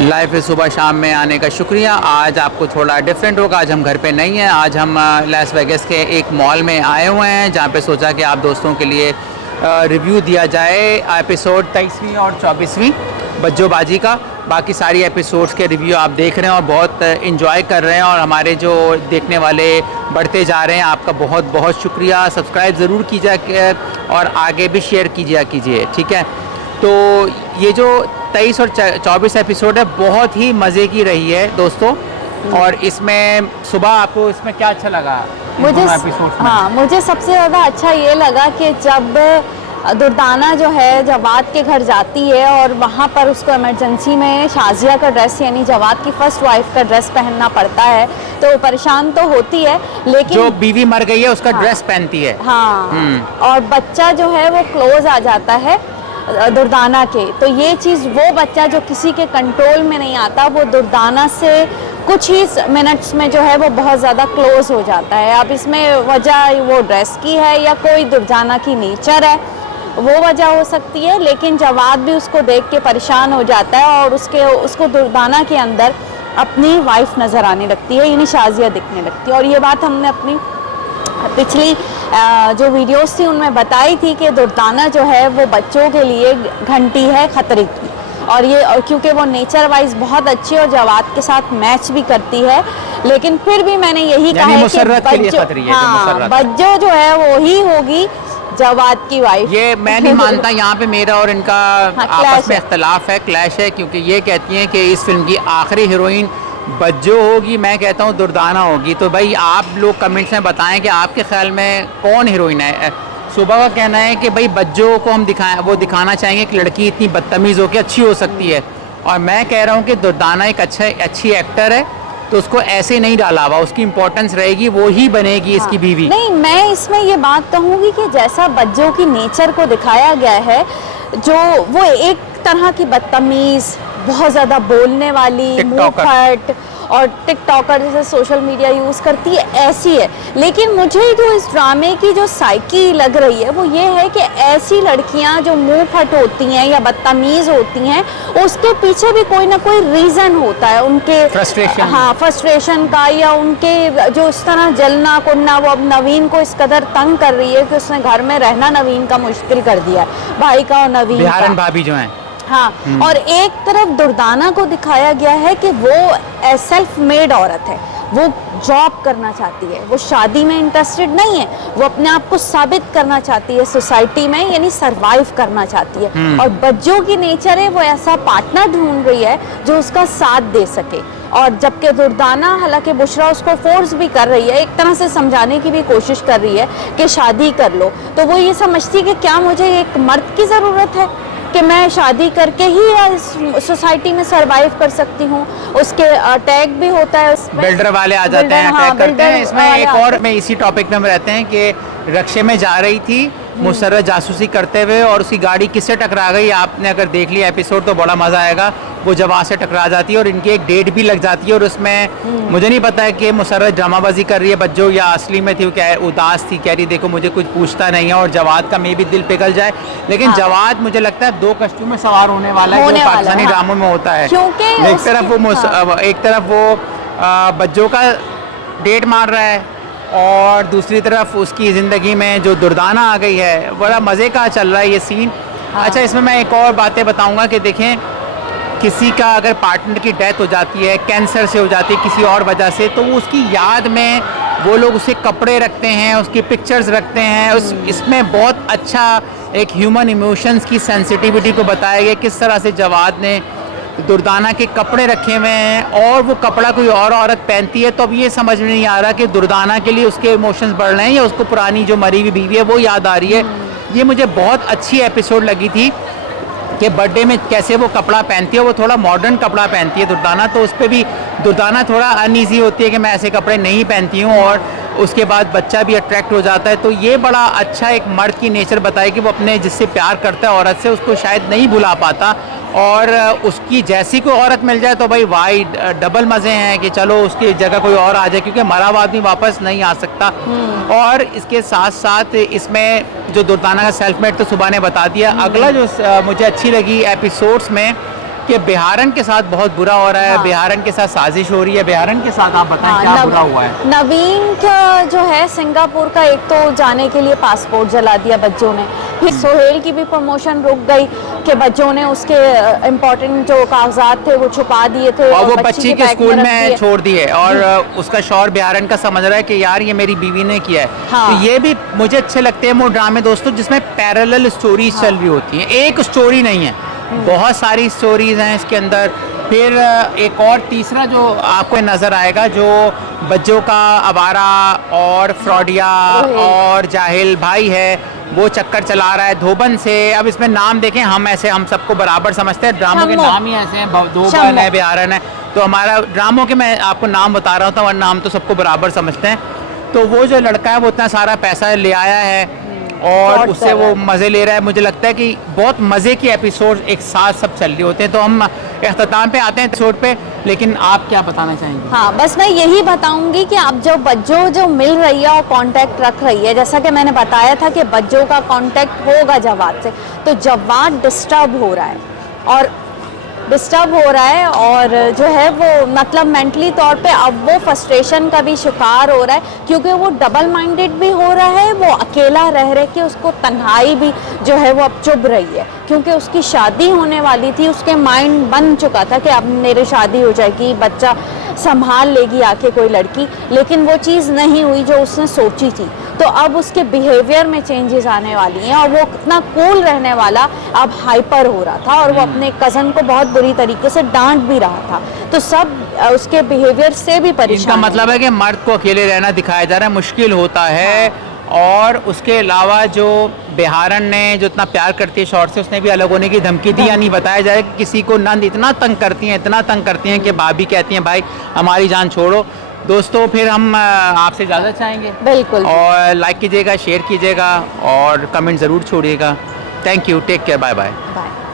Life है सुबह शाम में आने का शुक्रिया। आज आपको थोड़ा डिफरेंट होगा, आज हम घर पे नहीं हैं, आज हम लास वेगास के एक मॉल में आए हुए हैं जहाँ पे सोचा कि आप दोस्तों के लिए रिव्यू दिया जाए एपिसोड 23वीं और 24वीं बज्जोबाजी का। बाकी सारी एपिसोड्स के रिव्यू आप देख रहे हैं और बहुत इन्जॉय कर रहे हैं और हमारे जो देखने वाले बढ़ते जा रहे हैं, आपका बहुत बहुत शुक्रिया। सब्सक्राइब ज़रूर कीजिए और आगे भी शेयर कीजिए, ठीक है। तो ये जो 23 और 24 एपिसोड है बहुत ही मज़े की रही है दोस्तों। और इसमें सुबह आपको इसमें क्या अच्छा लगा? मुझे सबसे ज़्यादा अच्छा ये लगा कि जब दुर्दाना जो है जवाद के घर जाती है और वहाँ पर उसको इमरजेंसी में शाजिया का ड्रेस यानी जवाद की फर्स्ट वाइफ का ड्रेस पहनना पड़ता है, तो परेशान तो होती है लेकिन जो बीवी मर गई है उसका ड्रेस पहनती है। और बच्चा जो है वो क्लोज आ जाता है दुर्दाना के। तो ये चीज़, वो बच्चा जो किसी के कंट्रोल में नहीं आता, वो दुर्दाना से कुछ ही मिनट्स में जो है वो बहुत ज़्यादा क्लोज हो जाता है। अब इसमें वजह वो ड्रेस की है या कोई दुर्दाना की नेचर है, वो वजह हो सकती है। लेकिन जवाद भी उसको देख के परेशान हो जाता है और उसको दुर्दाना के अंदर अपनी वाइफ नज़र आने लगती है, यानी शाजिया दिखने लगती है। और ये बात हमने अपनी पिछली जो वीडियोस थी उनमें बताई थी कि दुर्दाना जो है वो बच्चों के लिए घंटी है खतरे की। और क्योंकि वो नेचर वाइज बहुत अच्छी और जवाद के साथ मैच भी करती है, लेकिन फिर भी मैंने यही कहा है कि बज्जो जो है वो ही होगी जवाद की वाइफ। ये मैं नहीं मानता, यहाँ पे मेरा और इनका आपस में इख्तलाफ है, क्लैश है, क्योंकि ये कहती हैं कि इस फिल्म की आखिरी हीरोइन बज्जो होगी, मैं कहता हूँ दुर्दाना होगी। तो भाई आप लोग कमेंट्स में बताएं कि आपके ख्याल में कौन हीरोइन है। सुबह का कहना है कि भाई बज्जो को हम दिखाना चाहेंगे कि लड़की इतनी बदतमीज़ हो के अच्छी हो सकती है, और मैं कह रहा हूँ कि दुर्दाना एक अच्छी एक्टर है, तो उसको ऐसे नहीं डाला हुआ, उसकी इम्पोर्टेंस रहेगी, वो ही बनेगी इसकी बीवी। नहीं, मैं इसमें ये बात कहूँगी कि जैसा बज्जो की नेचर को दिखाया गया है, जो वो एक तरह की बदतमीज़, बहुत ज़्यादा बोलने वाली, मुंह फट और टिकटॉकर जैसे सोशल मीडिया यूज़ करती है, ऐसी है। लेकिन मुझे जो इस ड्रामे की जो साइकी लग रही है वो ये है कि ऐसी लड़कियां जो मुंह फट होती हैं या बदतमीज़ होती हैं, उसके पीछे भी कोई ना कोई रीज़न होता है उनके फ्रस्ट्रेशन का, या उनके जो इस तरह जलना कुड़ना। वो अब नवीन को इस कदर तंग कर रही है कि उसने घर में रहना नवीन का मुश्किल कर दिया है, भाई का और नवीन का। भाभी जो है और एक तरफ दुर्दाना को दिखाया गया है कि वो सेल्फ मेड औरत है, वो जॉब करना चाहती है, वो शादी में इंटरेस्टेड नहीं है, वो अपने आप को साबित करना चाहती है सोसाइटी में, यानी सरवाइव करना चाहती है। और बज्जो की नेचर है वो ऐसा पार्टनर ढूंढ रही है जो उसका साथ दे सके। और जबकि दुर्दाना, हालांकि बुशरा उसको फोर्स भी कर रही है, एक तरह से समझाने की भी कोशिश कर रही है कि शादी कर लो, तो वो ये समझती है कि क्या मुझे एक मर्द की ज़रूरत है कि मैं शादी करके ही सोसाइटी में सरवाइव कर सकती हूँ। उसके अटैक भी होता है, बिल्डर वाले आ जाते हैं, अटैक करते हैं। इसमें एक और में इसी टॉपिक में हम रहते हैं कि रक्शे में जा रही थी मुसर्रत जासूसी करते हुए और उसकी गाड़ी किससे टकरा गई। आपने अगर देख लिया एपिसोड तो बड़ा मज़ा आएगा। वो जवाब से टकरा जाती है और इनकी एक डेट भी लग जाती है, और उसमें मुझे नहीं पता है कि मुसर्रत ड्रामाबाजी कर रही है बज्जो या असली में थी, वो क्या उदास थी, कह रही देखो मुझे कुछ पूछता नहीं है, और जवाद का मे भी दिल पिघल जाए। लेकिन जवाद मुझे लगता है 2 कस्टूम में सवार होने वाला है, जो पाकिस्तानी ड्रामों में होता है। एक तरफ वो बज्जो का डेट मार रहा है और दूसरी तरफ उसकी ज़िंदगी में जो दुर्दाना आ गई है, बड़ा मज़े का चल रहा है ये सीन। अच्छा, इसमें मैं एक और बातें बताऊंगा कि देखें, किसी का अगर पार्टनर की डेथ हो जाती है, कैंसर से हो जाती है, किसी और वजह से, तो उसकी याद में वो लोग उसे कपड़े रखते हैं, उसकी पिक्चर्स रखते हैं। इसमें बहुत अच्छा एक ह्यूमन इमोशंस की सेंसिटिविटी को बताया गया, किस तरह से जवाद ने दुर्दाना के कपड़े रखे हुए हैं और वो कपड़ा कोई और औरत पहनती है, तो अब ये समझ में नहीं आ रहा कि दुर्दाना के लिए उसके इमोशंस बढ़ रहे हैं या उसको पुरानी जो मरी हुई बीवी है वो याद आ रही है। ये मुझे बहुत अच्छी एपिसोड लगी थी कि बर्थडे में कैसे वो कपड़ा पहनती है, वो थोड़ा मॉडर्न कपड़ा पहनती है दुर्दाना, तो उस पर भी दुर्दाना थोड़ा अनईजी होती है कि मैं ऐसे कपड़े नहीं पहनती हूँ, और उसके बाद बच्चा भी अट्रैक्ट हो जाता है। तो ये बड़ा अच्छा एक मर्द की नेचर बताई कि वो अपने जिससे प्यार करता है औरत से, उसको शायद नहीं भुला पाता, और उसकी जैसी कोई औरत मिल जाए तो भाई वाई डबल मज़े हैं कि चलो उसकी जगह कोई और आ जाए, क्योंकि मरा हुआ आदमी वापस नहीं आ सकता। और इसके साथ साथ इसमें जो दुर्दाना का सेल्फ मेड तो सुबह ने बता दिया। अगला जो मुझे अच्छी लगी एपिसोड्स में कि बिहारन के साथ बहुत बुरा हो रहा है, हाँ। बिहारन के साथ साजिश हो रही है। बिहारन के साथ आप बताएं हाँ, क्या बुरा हुआ है? नवीन का जो है सिंगापुर का एक तो जाने के लिए पासपोर्ट जला दिया बच्चों ने, फिर सोहेल की भी प्रमोशन रुक गई कि बच्चों ने उसके इम्पोर्टेंट जो कागजात थे वो छुपा दिए थे और वो बच्ची बच्ची के के बैग स्कूल रख में दिए। छोड़ दिए और उसका शौहर बिहारन का समझ रहा है कि यार ये मेरी बीवी ने किया है। हाँ। तो ये भी मुझे अच्छे लगते हैं वो ड्रामे दोस्तों जिसमें पैरेलल स्टोरीज चल रही होती हैं, एक स्टोरी नहीं है, बहुत सारी स्टोरीज हैं इसके अंदर। फिर एक और तीसरा जो आपको नज़र आएगा जो बच्चों का आवारा और फ्रॉडिया और जाहिल भाई है वो चक्कर चला रहा है धोबन से। अब इसमें नाम देखें, हम सबको बराबर समझते हैं, ड्रामों के नाम ही ऐसे हैं, धोबन है, बिहारन है, तो हमारा ड्रामों के मैं आपको नाम बता रहा था वरना हम तो सबको बराबर समझते हैं। तो वो जो लड़का है वो इतना सारा पैसा ले आया है और फ्रॉड उससे कर रहा वो मज़े ले रहा है। मुझे लगता है कि बहुत मज़े के एपिसोड एक साथ सब चल रहे होते हैं। तो हम अख्ताम पे आते हैं एपिसोड पे, लेकिन आप क्या बताना चाहेंगे? हाँ, बस मैं यही बताऊंगी कि अब जो बच्चों जो मिल रही है और कांटेक्ट रख रही है, जैसा कि मैंने बताया था कि बच्चों का कांटेक्ट होगा जवाद से, तो जवाद डिस्टर्ब हो रहा है और जो है वो मतलब मेंटली तौर पे अब वो फ्रस्ट्रेशन का भी शिकार हो रहा है क्योंकि वो डबल माइंडेड भी हो रहा है, वो अकेला रह के उसको तन्हाई भी जो है वो अब चुभ रही है क्योंकि उसकी शादी होने वाली थी, उसके माइंड बन चुका था कि अब मेरी शादी हो जाएगी, बच्चा संभाल लेगी आके कोई लड़की, लेकिन वो चीज़ नहीं हुई जो उसने सोची थी। तो अब उसके बिहेवियर में चेंजेस आने वाली हैं और वो कितना कूल रहने वाला अब हाइपर हो रहा था और वो अपने कज़न को बहुत बुरी तरीके से डांट भी रहा था। तो सब उसके बिहेवियर से भी इसका परेशान मतलब है कि मर्द को अकेले रहना दिखाया जा रहा है, मुश्किल होता है। और उसके अलावा जो बिहारन ने जो इतना प्यार करती है शौहर से, उसने भी अलग होने की धमकी दी, यानी बताया जाए कि किसी को नंद इतना तंग करती हैं कि भाभी कहती हैं भाई हमारी जान छोड़ो। दोस्तों फिर हम आपसे इजाज़त चाहेंगे, बिल्कुल, और लाइक कीजिएगा, शेयर कीजिएगा और कमेंट ज़रूर छोड़िएगा। Thank you, take care, bye bye. Bye.